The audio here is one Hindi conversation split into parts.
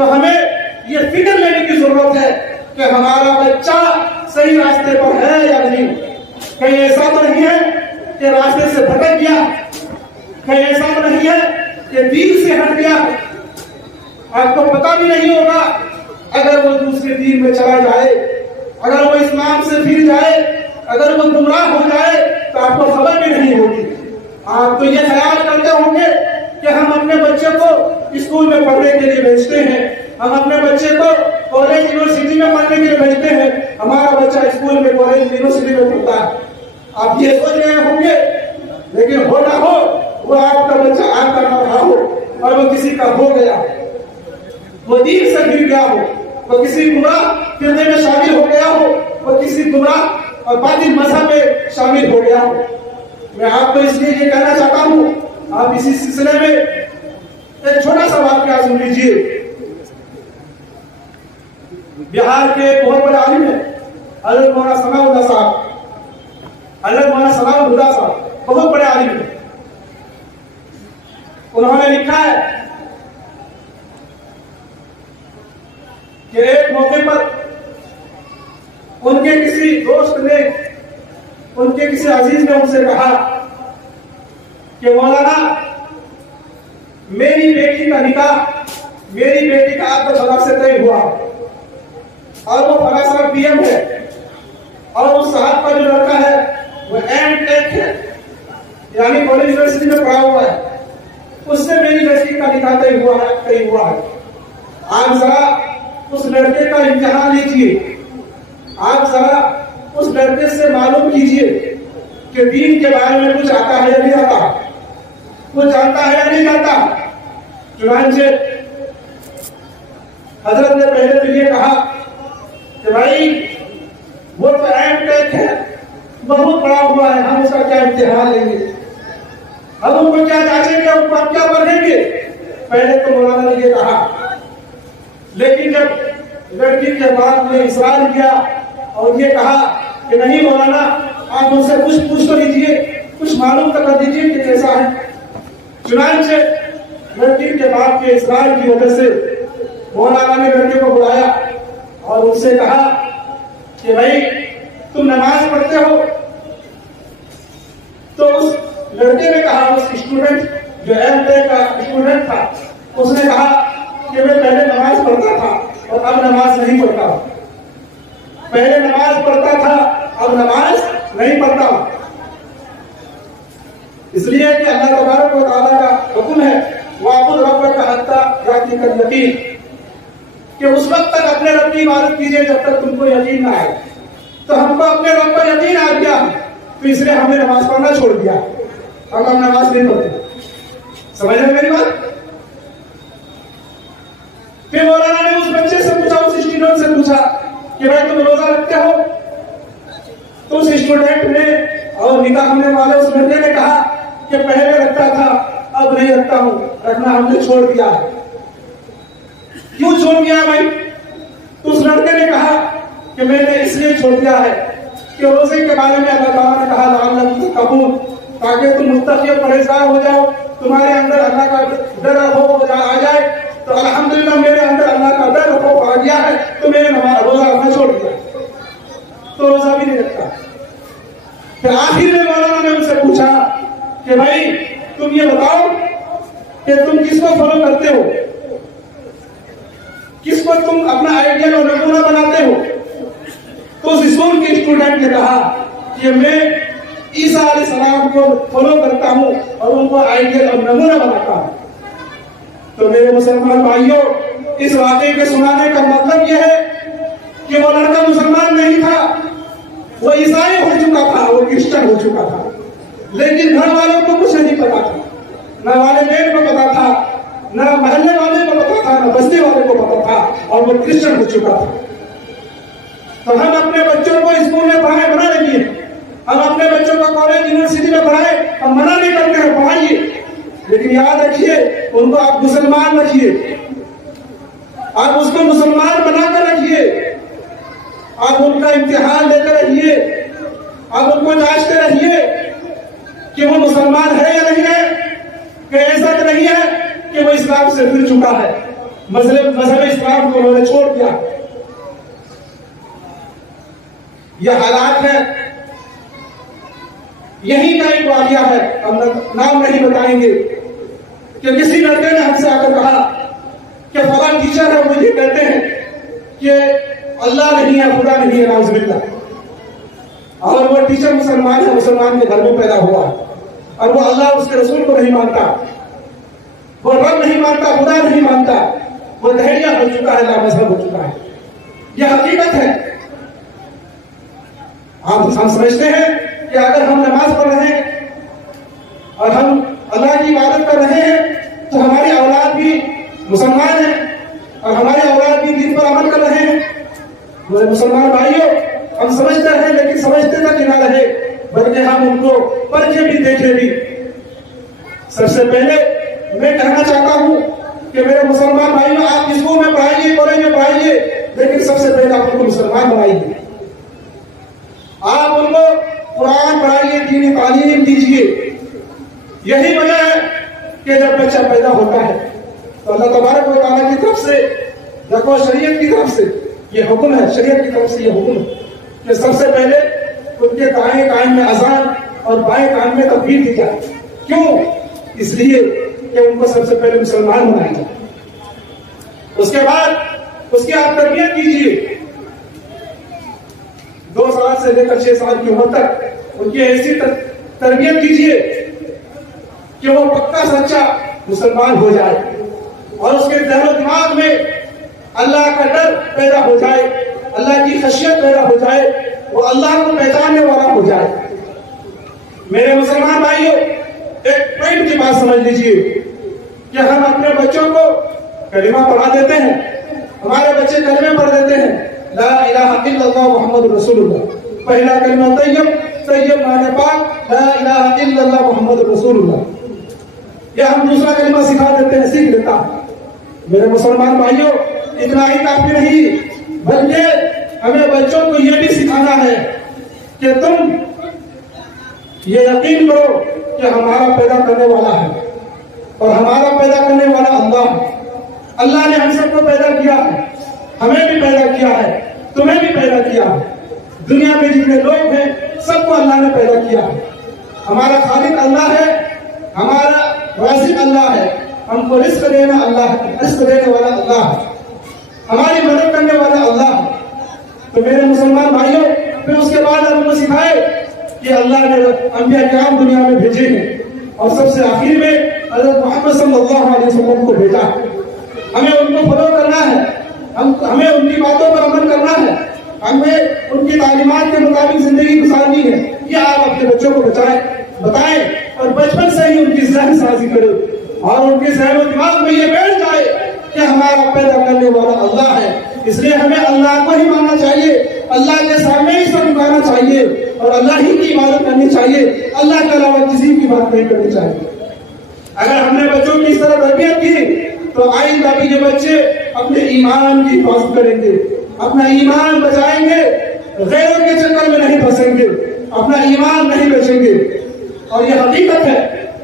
तो हमें ये फिक्र लेने की जरूरत है कि हमारा बच्चा सही रास्ते पर है या नहीं। कहीं ऐसा तो नहीं है कि रास्ते से भटक गया, कहीं ऐसा तो नहीं है कि दीन से हट गया। आपको पता भी नहीं होगा अगर वो दूसरे दीन में चला जाए, अगर वो इस्लाम से फिर जाए, अगर वो गुमराह हो जाए तो आपको खबर भी नहीं होगी। आप तो ये ख्याल करते होंगे कि हम अपने बच्चे को स्कूल में पढ़ने के लिए भेजते हैं, हम अपने बच्चे को कॉलेज यूनिवर्सिटी में पढ़ने के लिए भेजते हैं, हमारा बच्चा स्कूल में कॉलेज यूनिवर्सिटी में पढ़ता है। आप ये सोच रहे होंगे, लेकिन हो ना हो वो आपका बच्चा आपका ना रहा हो और वो किसी का हो गया, वो दीन से गिर गया हो, वो किसी गुमराह फिरने में शामिल हो गया हो, वो किसी गुमराह और बातिल मजहब में शामिल हो गया हो। मैं आपको इसलिए ये कहना चाहता हूँ, आप इसी सिलसिले में एक छोटा सा वाक्या सुन लीजिए। बिहार के बहुत बड़े आलिम है हजरत मौलाना सनाउल्लाह साहब, हजरत मौलाना सनाउल्लाह साहब बहुत बड़े आलिम है। उन्होंने लिखा है कि एक मौके पर उनके किसी दोस्त ने, उनके किसी अजीज ने उनसे कहा कि मौलाना मेरी बेटी का निकाह मेरी बेटी का आपका तलाक से तय हुआ और वो फला साहब पीएम है और उस साहब का जो लड़का है वो एम.टेक है, यानी कॉलेज यूनिवर्सिटी में पढ़ा हुआ है, उससे मेरी बेटी का निकाह तय हुआ है। आप जरा उस लड़के का इम्तिहान लीजिए, आप जरा उस लड़के से मालूम कीजिए कि दीन के बारे में कुछ आता है या नहीं आता, कुछ जानता है या नहीं जानता। चुनांचे हजरत ने पहले तो ये कहा कि भाई वो तो एम.टेक है, बहुत पढ़ा हुआ है, हम उसका क्या इम्तिहान लेंगे, हम उनको क्या जांचेंगे, उनको हम क्या पढ़ेंगे। पहले तो मौलाना ने ये कहा, लेकिन जब लड़की के बाप ने इसरार किया और ये कहा कि नहीं मौलाना आप उनसे कुछ पूछ तो लीजिए, कुछ मालूम तो कर दीजिए कि कैसा है। चुनांचे लड़की के बाप के इसरार की वजह से मौलाना ने लड़के को बुलाया और उनसे कहा कि भाई तुम नमाज पढ़ते हो। तो उस लड़के ने कहा, उस स्टूडेंट जो एम.टेक का स्टूडेंट था, उसने कहा कि मैं पहले नमाज पढ़ता था और अब नमाज नहीं पढ़ता, पहले नमाज पढ़ता था अब नमाज नहीं पढ़ता। इसलिए कि अल्लाह तबारक व तआला का हुक्म है वाबुद रब्बक हत्ता यातिकल यकीन, कि उस वक्त तक अपने रब की इबादत कीजिए जब तक तुमको यकीन ना आए। तो हमको अपने रब पर यकीन आ गया तो इसलिए हमने नमाज पढ़ना छोड़ दिया, अब हम नमाज नहीं पढ़ते। समझ रहे मेरी बात। फिर मौलाना ने उस बच्चे से पूछा, उस स्टूडेंट से पूछा कि भाई तुम रोजा रखते हो? तो उस स्टूडेंट ने और निकाह होने वाले उस लड़के ने कहा कि पहले रखता था अब नहीं रखता हूं, रखना हमने छोड़ दिया है। क्यों छोड़ दिया भाई? तो उस लड़के ने कहा कि मैंने इसलिए छोड़ दिया है कि रोजे के बारे में अल्लाह ताला ने कहा लअल्लकुम तत्तकून, ताकि तुम मुत्तकी और परहेजगार हो जाओ, तुम्हारे अंदर अल्लाह का डर आ जाए। तो अल्हम्दुलिल्लाह मेरे अंदर अल्लाह का डर आ गया है तो मैंने रोजा रखना छोड़ दिया, तो रोजा भी नहीं रखता। फिर आखिर में मौलाना ने उनसे पूछा कि भाई तुम ये बताओ कि तुम किसको फॉलो करते हो, किसको तुम अपना आइडियल और नमूना बनाते हो? तो उस स्कूल के स्टूडेंट ने कहा कि मैं ईसा अलैहिस्सलाम को फॉलो करता हूं और उनको आइडियल और नमूना बनाता हूं। तो मेरे मुसलमान भाइयों, इस वाक़े के सुनाने का मतलब यह है कि वो लड़का मुसलमान नहीं था, वो ईसाई हो चुका था, वो क्रिश्चियन हो चुका था, लेकिन घर वालों को कुछ नहीं पता था, न वालिदैन को पता था, न महल्ले वाले को पता था, न बस्ती वाले को पता था, और वो क्रिश्चियन हो चुका था। तो हम अपने बच्चों को स्कूल में पढ़ाए, मना नहीं है, हम अपने बच्चों को कॉलेज यूनिवर्सिटी में पढ़ाए, हम मना नहीं करते हैं, पढ़ाइए, लेकिन याद रखिए उनको आप मुसलमान रखिए, आप उसको मुसलमान बनाकर रखिए, आप उनका इम्तिहान लेकर रहिए, आप उनको जांचते रहिए कि वो मुसलमान है या नहीं है, कि ऐसा तो नहीं है कि वो इस्लाम से फिर चुका है। मजहब इस्लाम को उन्होंने छोड़ दिया। यह हालात है। यही का एक वाकया है, हम नाम नहीं बताएंगे, कि किसी लड़के ने हमसे आकर कहा कि फला टीचर है, मुझे कहते हैं कि अल्लाह नहीं है, खुदा नहीं है, नाउज़ुबिल्लाह। और वो टीचर मुसलमान है, मुसलमान के घर में पैदा हुआ, और वो अल्लाह उसके रसूल को नहीं मानता, वो रब नहीं मानता, खुदा नहीं मानता, वो दहरिया हो चुका है, लामज़हब हो चुका है। यह हकीकत है। हम समझते हैं कि अगर हम नमाज पढ़ रहे हैं और हम अल्लाह की इबादत कर रहे हैं तो हमारी औलाद भी मुसलमान है और हमारे औलाद भी दीन पर अमल कर रहे हैं। मेरे मुसलमान भाइयों, हम समझते हैं, लेकिन समझते तक ना रहे, बल्कि हम उनको परखे भी देखे भी। सबसे पहले मैं कहना चाहता हूं कि मेरे मुसलमान भाइयों, आप स्कूल में पढ़ाइए, कॉलेज में पढ़ाइए, लेकिन सबसे पहले आप उनको मुसलमान बनाइए। आप उनको कुरान पढ़ाइए, दीनी तालीम दीजिए। यही वजह है कि जब बच्चा पैदा होता है तो अल्लाह तबारक व तआला की तरफ से, देखो शरीयत की तरफ से ये हुक्म है, शरीयत की तरफ से ये हुक्म है कि सबसे पहले उनके दाएं कान में अजान और बाएं कान में तकबीर दी जाए। क्यों? इसलिए कि उनको सबसे पहले मुसलमान बनाया जाए। उसके बाद उसकी आप तरबियत कीजिए। 2 साल से लेकर 6 साल की उम्र तक उनकी ऐसी तरबियत कीजिए कि वो पक्का सच्चा मुसलमान हो जाए और उसके ज़हन दिमाग में अल्लाह का डर पैदा हो जाए, अल्लाह की खशियत पैदा हो जाए, वो अल्लाह को पहचानने वाला हो जाए। मेरे मुसलमान भाइयों, एक पॉइंट की बात समझ लीजिए कि हम अपने बच्चों को कलिमा पढ़ा देते हैं, हमारे बच्चे कलिमे पढ़ देते हैं, ला इलाहा इल्लल्लाह मुहम्मदुर रसूलुल्लाह। पहला कलिमा तैयब, तैयब माने पाक, ला इलाहा इल्लल्लाह मुहम्मदुर रसूलुल्लाह। या हम दूसरा कलिमा सिखा देते हैं, सीख लेता। मेरे मुसलमान भाइयों, इतना ही काफी नहीं, बल्कि हमें बच्चों को यह भी सिखाना है कि तुम ये यकीन करो कि हमारा पैदा करने वाला है और हमारा पैदा करने वाला अल्लाह। अल्लाह ने हम सबको पैदा किया है, हमें भी पैदा किया है, तुम्हें भी पैदा किया है। दुनिया में जितने लोग हैं सबको अल्लाह ने पैदा किया है। हमारा खालिक अल्लाह है, हमारा राज़िक अल्लाह है, हमको रिस्क देना अल्लाह है, रिस्क देने वाला अल्लाह है, हमारी मदद करने वाला अल्लाह है। तो मेरे मुसलमान भाइयों, फिर उसके बाद हमको सिखाए कि अल्लाह ने अंबिया किराम दुनिया में भेजे हैं और सबसे आखिर में हज़रत मोहम्मद सल्लल्लाहु अलैहि वसल्लम को भेजा है। हमें उनको फॉलो करना है, हमें उनकी बातों पर अमल करना है, हमें उनकी तालीमात के मुताबिक जिंदगी गुजारनी है। ये आप अपने बच्चों को बताएं और बचपन से ही उनकी ज़हन साजी करें और उनके ज़हन दिमाग में ये बैठ जाए कि हमारा पैदा करने वाला अल्लाह है। इसलिए हमें अल्लाह को ही मानना चाहिए, अल्लाह के सामने ही सब झुकाना चाहिए और अल्लाह ही की इबादत करनी चाहिए, अल्लाह के अलावा किसी की बात नहीं करनी चाहिए। अगर हमने बच्चों की इस तरह तरबियत की तो आइंदा भी ये बच्चे अपने ईमान की हिफाजत करेंगे, अपना ईमान बचाएंगे, गैरों के चक्कर में नहीं फंसेंगे, अपना ईमान नहीं बेचेंगे। और यह हकीकत है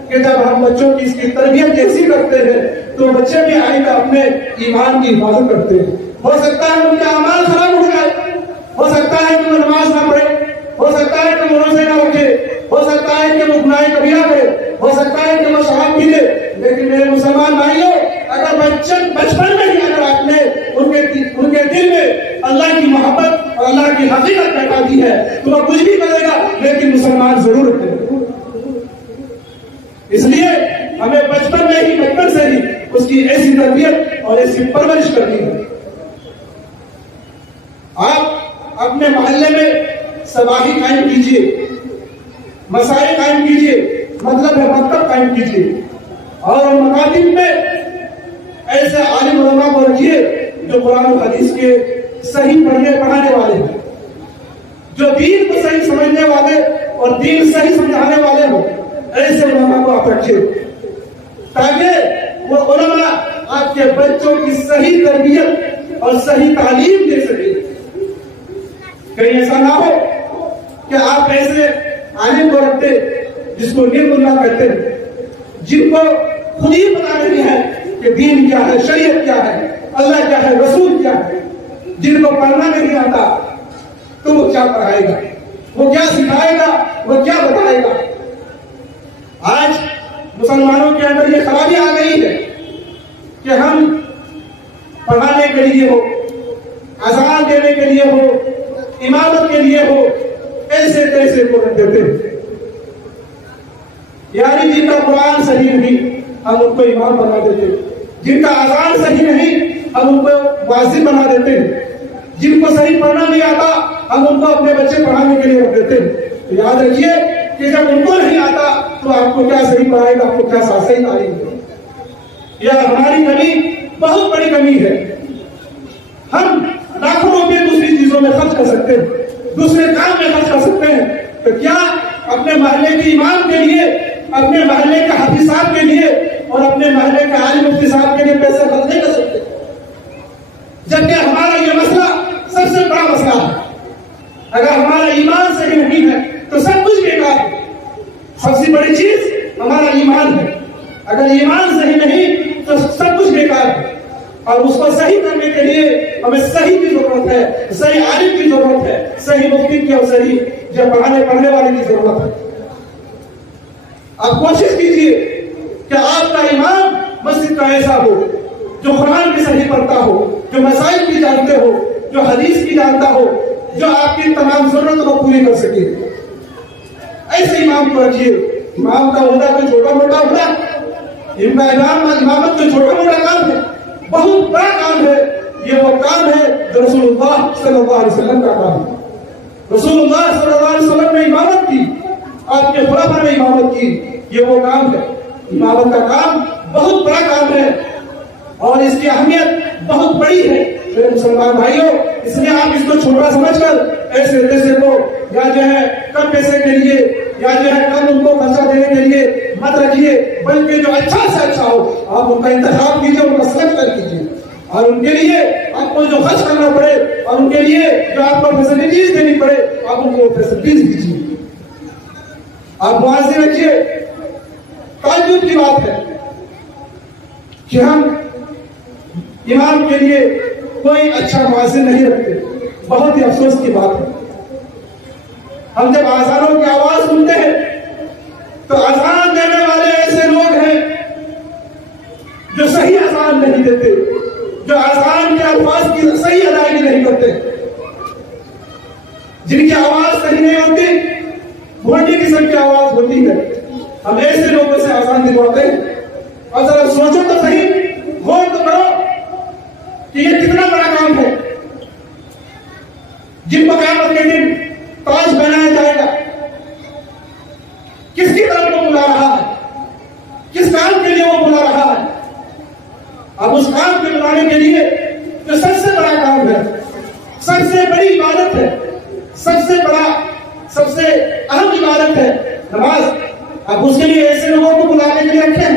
कि जब हम बच्चों की इसकी तरबियत ऐसी करते हैं तो बच्चे भी आइंदा अपने ईमान की हिफाजत करते हैं। हो सकता है उनके अमाल खराब हो जाए, हो सकता है कि वो नमाज ना पढ़े, हो सकता है कि वो रोजे ना रखे, हो सकता है कि वो गुनाह कबीरा करे, हो सकता है कि वो शराब पी ले। लेकिन मेरे मुसलमान भाइयों, अगर बचपन में ही अगर आपने उनके दिल में अल्लाह की मोहब्बत और अल्लाह की हकीकत बैठा दी है तो वह कुछ भी करेगा लेकिन मुसलमान जरूर है। इसलिए हमें बचपन से ही उसकी ऐसी तरबियत और ऐसी परवरिश करनी है। आप अपने मोहल्ले में सबाही कायम कीजिए, मसाए कायम कीजिए, मतलब है मकतब कायम कीजिए और मकातिब में ऐसे आलिम उलमा को रखिए जो कुरान और हदीस के सही पढ़ाने वाले हैं, जो दीन को सही समझने वाले और दीन सही समझाने वाले हो। ऐसे उलमा को आप रखिए ताकि वो उलमा आपके बच्चों की सही तरबियत और सही तालीम दे सके। कहीं ऐसा ना हो कि आप ऐसे आलिम को रखते जिसको निर्मुल्ला कहते हैं, जिनको खुद ही पता नहीं है कि दीन क्या है, शरीयत क्या है, अल्लाह क्या है, रसूल क्या है। जिनको पढ़ना नहीं आता तो वो क्या पढ़ाएगा, वो क्या सिखाएगा, वो क्या बताएगा। आज मुसलमानों के अंदर ये खराबी आ गई है कि हम पढ़ाने के लिए हो, अज़ान देने के लिए हो, इमामत के लिए हो, ऐसे तैसे को रख देते हैं। यानी जिनका कुरान सही नहीं हम उनको इमाम बना देते हैं, जिनका अज़ान सही नहीं हम उनको वाजिब बना देते हैं, जिनको सही पढ़ना नहीं आता हम उनको अपने बच्चे पढ़ाने के लिए रख देते हैं। तो याद रखिए कि जब उनको नहीं आता तो आपको क्या सही पढ़ाएगा, आपको क्या सही तालीम देगा। यह हमारी कमी, बहुत बड़ी कमी है। हम लाखों रुपए दूसरी चीजों में खर्च कर सकते हैं, दूसरे काम में खर्च कर सकते हैं, तो क्या अपने मोहल्ले के इमाम के लिए, अपने मोहल्ले के हाफिज साहब के लिए और अपने मोहल्ले के आलिम मुफ्ती साहब के लिए पैसे खर्च नहीं कर सकते? जबकि हमारा यह मसला सबसे बड़ा मसला है। अगर हमारा ईमान सही नहीं है तो सब कुछ बेकार है। सबसे बड़ी चीज हमारा ईमान है। अगर ईमान सही नहीं तो सब कुछ बेकार है। और उसको सही करने के लिए हमें सही की जरूरत है, सही आलिम की जरूरत है, सही मुफ्ती की और सही जो पढ़ने वाले की जरूरत है। आप कोशिश कीजिए कि आपका इमाम मस्जिद का ऐसा हो जो कुरान भी सही पढ़ता हो, जो मसाइल भी जानते हो, जो हदीस भी जानता हो, जो आपकी तमाम जरूरतों को पूरी कर सके। ऐसे इमाम को रखिए। इमाम का होना कोई छोटा मोटा होता, इमामत कोई छोटा मोटा काम है, बहुत बड़ा काम है। ये वो काम है जो रसूलुल्लाह सल्लल्लाहु अलैहि वसल्लम का काम है। रसूलुल्लाह सल्लल्लाहु अलैहि वसल्लम ने इमामत की, आपके खुलाफा ने इमामत की, ये वो काम है। इमामत का काम बहुत बड़ा काम है और इसकी अहमियत बहुत बड़ी है मेरे मुसलमान भाइयों। इसलिए आप इसको छोटा समझकर ऐसे तैसे को या जो है कम पैसे के लिए या जो है कम उनको खर्चा देने के लिए मत रखिए, बल्कि जो अच्छा से अच्छा हो आप उनका इंतखाब कीजिए, उनका सेलेक्ट कर कीजिए और उनके लिए आपको जो खर्च करना पड़े और उनके लिए जो आपको फैसिलिटीज देनी पड़े आप उनको फैसिलिटीज दीजिए। आप मुआज़िन रखिए। ताज्जुब की बात है कि हम इमाम के लिए कोई अच्छा मुआज़िन नहीं रखते। बहुत ही अफसोस की बात है। हम जब आज़ानों की आवाज सुनते हैं तो अजान देने वाले ऐसे लोग हैं जो सही अजान नहीं देते, जो अजान के अल्फाज की सही अदायगी नहीं करते, जिनकी आवाज सही नहीं होती, भोंडी किस्म की आवाज होती है। हम ऐसे लोगों से अजान दिलवाते हैं। और जरा सोचो तो सही, गौर तो करो कि ये कितना बड़ा काम है। जिनको क़यामत के दिन ताज बनाया जाएगा, किसकी तरफ वो बुला रहा है, किस काम के लिए वो बुला रहा है। अब उस काम के बुलाने के लिए जो सबसे बड़ा काम है, सबसे बड़ी इबादत है, सबसे बड़ा सबसे अहम इबादत है नमाज। अब उसके लिए ऐसे लोगों को बुलाने के लिए रखें।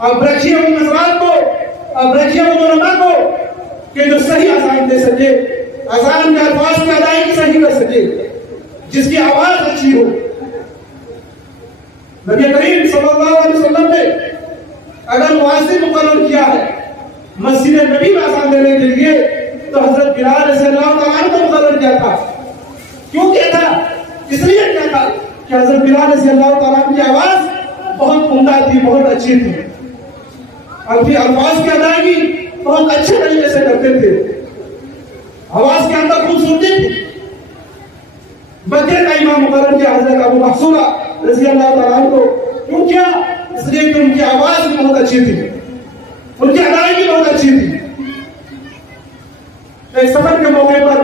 अब रखिए उन नजरात को, अब रखिए उन उलमा को कि जो सही अजान दे सके, अजान के अल्फाज की अदायगी सही कर सके, जिसकी आवाज अच्छी हो। नबी करीम सल्लल्लाहु अलैहि वसल्लम ने अगर मुआज़िन मुकर्रर किया है मस्जिद नबी में अजान देने के लिए तो हजरत बिलाल रज़ियल्लाहु तआला अन्हु को मुकर्रर किया था। क्यों किया था? इसलिए किया था कि हजरत बिलाल रज़ियल्लाहु तआला अन्हु की आवाज बहुत उम्दा थी, बहुत अच्छी थी और फिर अल्फाज की अदायगी बहुत अच्छे तरीके से करते थे। आवाज के अंदर खूबसूरती थी। बकरे का इमाम मुकर्रर किया हजरत अबू महसूरा रज़ियल्लाहु तआला अन्हु को। क्यों किया? इसलिए कि उनकी आवाज भी बहुत अच्छी थी, उनकी अदायगी बहुत अच्छी थी। एक सफर के मौके पर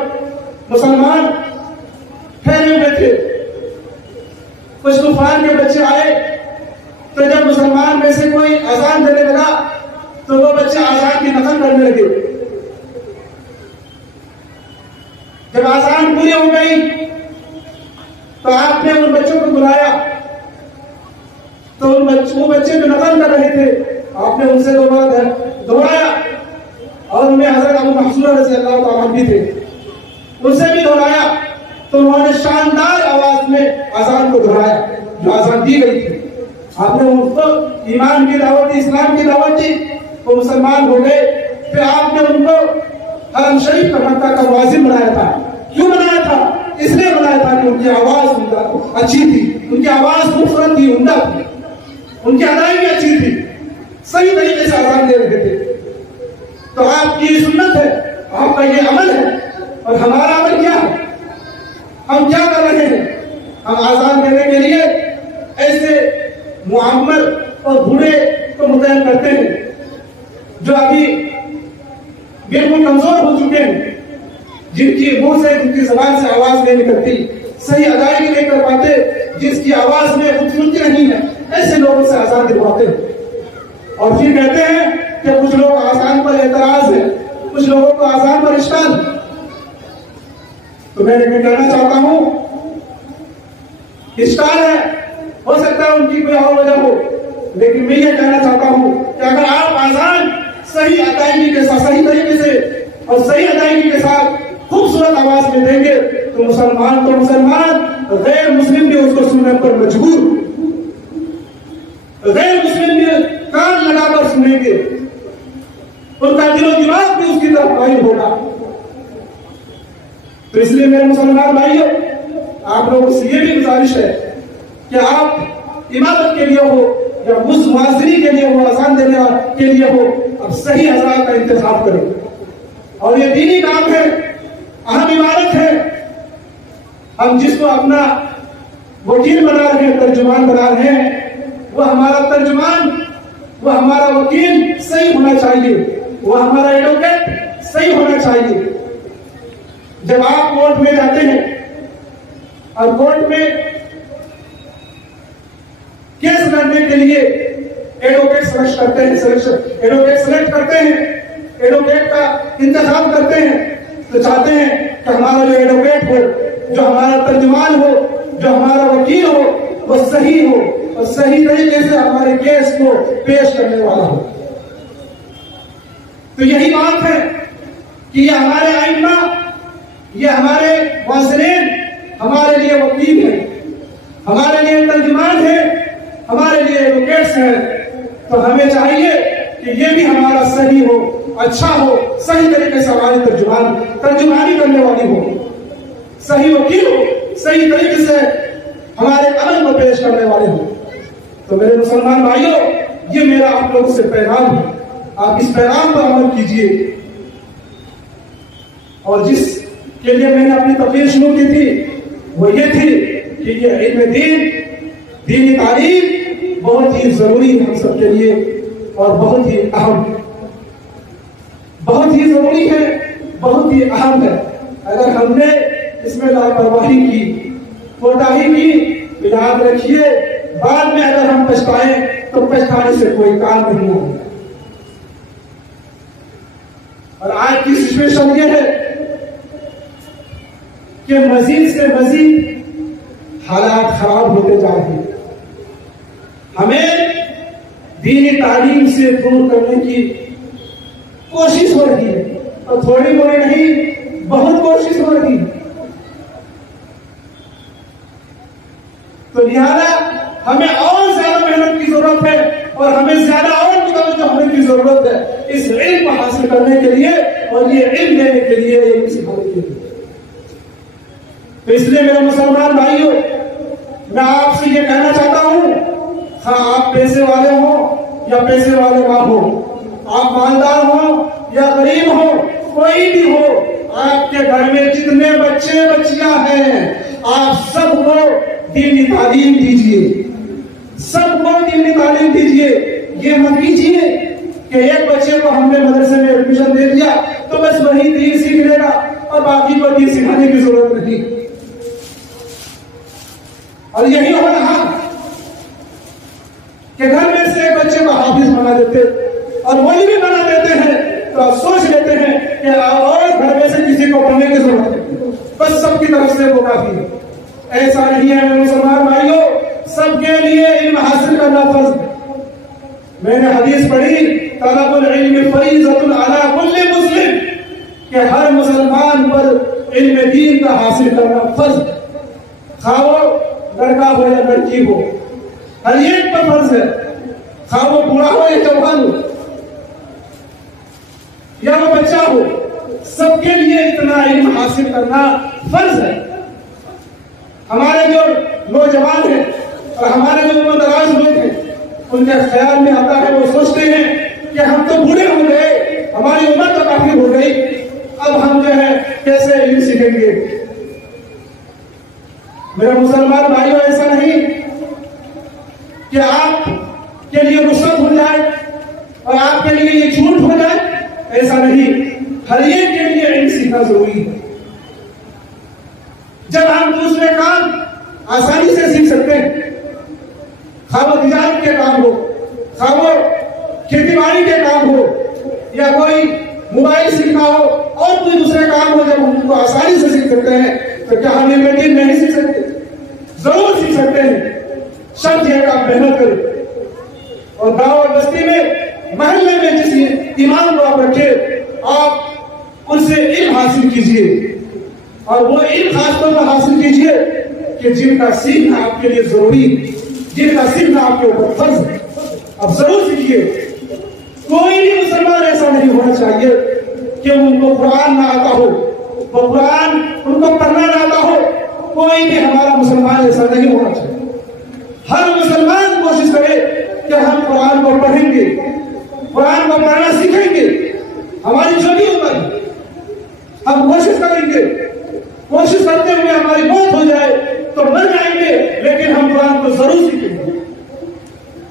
मुसलमान ठहरे हुए थे, कुछ तूफान के बच्चे आए, तो जब मुसलमान में से कोई अजान देने लगा तो वो बच्चे अजान की नकल करने लगे। जब अजान पूरी हो गई तो आपने उन बच्चों को बुलाया, तो वो बच्चे जो नकल कर रहे थे आपने उनसे दोहराया और उनमें हजरत अबू महसूरा रज़ियल्लाहु तआला अन्हु भी थे, उनसे भी दोहराया। तो उन्होंने शानदार आवाज में अजान को दोहराया जो अजान दी गई थी। आपने उनको ईमान की दावत दी, इस्लाम की दावत दी, वो मुसलमान हो गए। फिर आपने उनको हरम शरीफ का मक्का का वाजिब बनाया था। क्यों बनाया था? इसलिए बनाया था कि उनकी आवाज अच्छी थी, उनकी आवाज खूबसूरत थी, उम्दा थी, उनकी अदायगी अच्छी थी, सही तरीके से आजान दे रहे थे। तो आपकी सुन्नत है, आपका ये अमल है, और हमारा अमल क्या है? हम क्या कर रहे हैं? हम आजान देने के लिए ऐसे मुआम्मर और बूढ़े को मुतयन करते हैं जो अभी बिल्कुल कमजोर हो चुके हैं, जिनकी मुंह से, जिनकी जबान से आवाज नहीं निकलती, सही अदायगी नहीं कर पाते, जिसकी आवाज में खूबसूरती नहीं है, ऐसे लोगों से आजान दिलवाते हैं। और फिर कहते हैं कि कुछ लोग आजान पर एतराज है, कुछ लोगों को आजान पर इश्काल। तो मैं कहना चाहता हूं, इश्काल है, हो सकता है उनकी कोई और वजह हो, लेकिन मैं ये कहना चाहता हूं कि अगर आप आजान सही अदायगी के साथ, सही तरीके से और सही अदायगी के साथ खूबसूरत आवाज में देंगे तो मुसलमान गैर मुस्लिम भी उसको सुनने पर मजबूर, गैर मुस्लिम भी कान लगाकर सुनेंगे, उनका दिलो दिमाग भी उसकी तरफ माइल होगा। तो इसलिए मेरे मुसलमान भाइयों, आप लोगों से ये भी गुजारिश है कि आप इबादत के लिए हो या उस मुआज़िनी के लिए हो, अज़ान देने के लिए हो, अब सही हज़रात का इंतखाब करें। और ये दीनी काम है, अहम इबादत है। हम जिसको अपना वकील बना रहे हैं, तर्जुमान बना रहे हैं, वह हमारा तर्जुमान, वह हमारा वकील सही होना चाहिए, वह हमारा एडवोकेट सही होना चाहिए। जब आप कोर्ट में जाते हैं और कोर्ट में केस लड़ने के लिए एडवोकेट सेलेक्ट करते हैं, एडवोकेट सेलेक्ट करते हैं, एडवोकेट का इंतखाब करते हैं, तो चाहते हैं कि हमारा जो एडवोकेट हो, जो हमारा तर्जुमान हो, जो हमारा वकील हो, वह सही हो और सही तरीके से हमारे केस को पेश करने वाला हो। तो यही बात है कि ये हमारे आइम्मा, ये हमारे वाज़िरीन हमारे लिए वकील है, हमारे लिए तर्जुमान है, हमारे लिए एडवोकेट्स हैं। तो हमें चाहिए कि ये भी हमारा सही हो, अच्छा हो, सही तरीके से हमारी तर्जुमानी करने वाली हो, सही वकील हो, सही तरीके से हमारे अमल को पेश करने वाले हो। तो मेरे मुसलमान भाइयों, ये मेरा आप लोगों से पैगाम है, आप इस पैगाम पर अमल कीजिए। और जिस के लिए मैंने अपनी तकरीर शुरू की थी वो ये थी कि ये इल्म दीन, दीनी तालीम बहुत ही जरूरी है हम सबके लिए और बहुत ही अहम, बहुत ही जरूरी है, बहुत ही अहम है। अगर हमने इसमें लापरवाही की, कोताही की, तो याद रखिए बाद में अगर हम पछताएं तो पछताने से कोई काम नहीं होगा। और आज की सिचुएशन ये है कि मजीद से मजीद हालात खराब होते जा रहे हैं। हमें दीनी तालीम से दूर करने की कोशिश हो रही है, और थोड़ी मोड़ी नहीं, बहुत कोशिश हो रही है। तो लिहाजा हमें और ज्यादा मेहनत की जरूरत है और हमें ज्यादा और मुतवज्जो होने की जरूरत है इस इल्म को हासिल करने के लिए और ये इल्म देने के लिए, ये सिखाने के लिए। तो इसलिए मेरे मुसलमान भाइयों, मैं आपसे ये कहना चाहता हूं, हाँ आप पैसे वाले हो या पैसे वाले ना हो, आप मालदार हो या गरीब हो, कोई भी हो, आपके घर में जितने बच्चे बच्चियां हैं, आप सबको दीनी तालीम दीजिए, सबको दीनी तालीम दीजिए। ये मत कीजिए कि एक बच्चे को हमने मदरसे में एडमिशन दे दिया तो बस वही दीन सीख लेगा और बाकी को दीन सिखाने की जरूरत नहीं। और यही हो रहा कि घर में से एक बच्चे को हाफिज बना देते और वही भी बना देते हैं, तो आप सोच लेते हैं कि और घर में से किसी को पढ़ने की जरूरत है, बस सबकी तरफ से वो काफी है। ऐसा नहीं है मेरे मुसलमान भाइयों, सबके लिए इल्म हासिल करना फर्ज है। मैंने हदीस पढ़ी, तलबुल इल्म फरीज़तुन अला कुल्ली मुस्लिम, कि हर मुसलमान पर इल्म दीन का हासिल करना फर्ज है, खाओ लड़का हो या लड़की हो, हर एक पर फर्ज है, खाओ बूढ़ा हो या जवान हो। या वो बच्चा हो, सबके लिए इतना इल्म हासिल करना फर्ज है। हमारे जो नौजवान हैं और हमारे जो उम्रदराज लोग हैं, उनके ख्याल में आता है, वो सोचते हैं कि हम तो बूढ़े हो गए, हमारी उम्र तो काफी हो गई, अब हम जो है कैसे इल्म सीखेंगे। मेरे मुसलमान भाइयों, ऐसा नहीं कि आप के लिए रुश्वत हो जाए और आपके लिए ये झूठ हो जाए, ऐसा नहीं। हर एक के लिए इल्म सीखना जरूरी है। जब हम दूसरे काम आसानी से सीख सकते हैं, खा वो तिजारत के काम हो, खा वो खेतीबाड़ी के काम हो, या कोई मोबाइल सीखना हो और कोई दूसरे काम हो, जब हम उनको आसानी से सीख सकते हैं, तो क्या हम इल्म दीन नहीं सीख सकते? जरूर सीख सकते हैं। शर्त यह आप मेहनत करें और गांव और बस्ती में, महल्ले में जिस इमाम को आप रखे, आप उनसे इल्म हासिल कीजिए और वो इल्म खासतौर पर हासिल कीजिए कि जिनका सीखना आपके लिए जरूरी, जिनका सीखना आपके ऊपर फर्ज है, अब जरूर सीखिए। कोई भी मुसलमान ऐसा नहीं होना चाहिए कि उनको कुरान ना आता हो, वो कुरान उनको पढ़ना ना आता हो। कोई भी हमारा मुसलमान ऐसा नहीं होना चाहिए। हर मुसलमान कोशिश करे कि हम कुरान को पढ़ेंगे, कुरान को पढ़ना सीखेंगे। हमारी जो भी उम्र है, हम कोशिश करेंगे, कोशिश करते हुए हमारी मौत हो जाए तो मर जाएंगे, लेकिन हम कुरान को जरूर सीखेंगे।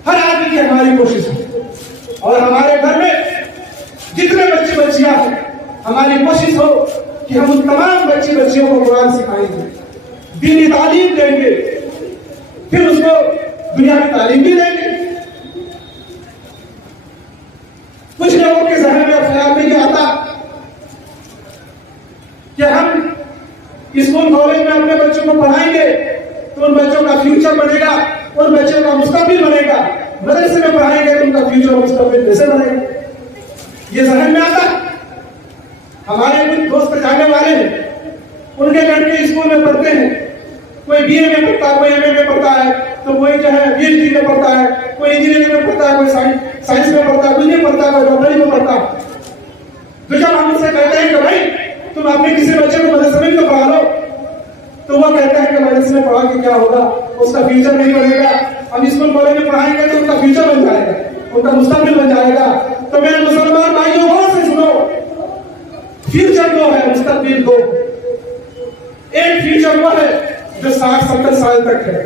हर आदमी की हमारी कोशिश है। और हमारे घर में जितने बच्चे बच्चियां हैं, हमारी कोशिश हो कि हम उन तमाम बच्चे बच्चियों को कुरान सिखाएंगे, दीनी तालीम देंगे, फिर उसको दुनिया की तालीम भी देंगे। कुछ लोगों के जहन में ख्याल में यह आता कि हम स्कूल कॉलेज में अपने बच्चों को पढ़ाएंगे तो उन बच्चों का फ्यूचर बनेगा, उन बच्चों का मुस्तकबिल बनेगा। मदरसे में पढ़ाएंगे तो उनका फ्यूचर और मुस्तकबिल कैसे बनेगा, ये जहन में आता। हमारे कुछ दोस्त जाने वाले हैं, उनके लड़के स्कूल में पढ़ते हैं, कोई बीए में पढ़ता है, कोई एमए में पढ़ता है, तो कोई जो है पीएचडी में पढ़ता है, कोई इंजीनियरिंग में पढ़ता है, कोई साइंस में पढ़ता है, कोई नहीं पढ़ता है, कोई डॉक्टरी में पढ़ता है। तो जब हम उनसे कहते हैं कि भाई तुम अपने किसी बच्चे को मदरसे में तो पढ़ा लो, तो वो कहता है कि मदरसे में पढ़ा के क्या होगा, उसका फ्यूचर नहीं बनेगा। हम स्कूल कॉलेज में पढ़ाएंगे तो उनका फ्यूचर बन जाएगा, उनका मुस्तकबिल बन जाएगा। तो मेरे मुसलमान भाइयों, गौर से सुनो, फ्यूचर वो है, मुस्तकबिल दो। एक फ्यूचर वो है जो 60-70 साल तक है,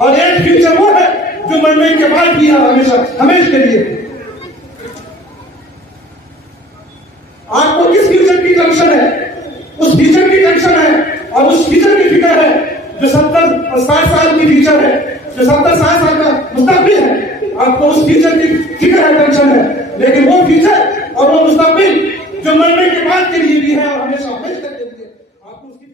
और एक फ्यूचर वो है जो मरने के बाद भी है, हमेशा हमेशा के लिए। आपको किस फ्यूचर की टेंशन है? उस फ्यूचर की टेंशन है और उस फ्यूचर की फिक्र है जो 70 और 60 साल की फ्यूचर है, जो 70-60 साल का मुस्तकबिल है। आपको उस फ्यूचर की फिक्र है, टेंशन है, लेकिन वो फ्यूचर और वो मुस्तकबिल जो मरने के बाद के लिए भी है और हमेशा के लिए, आपको उसकी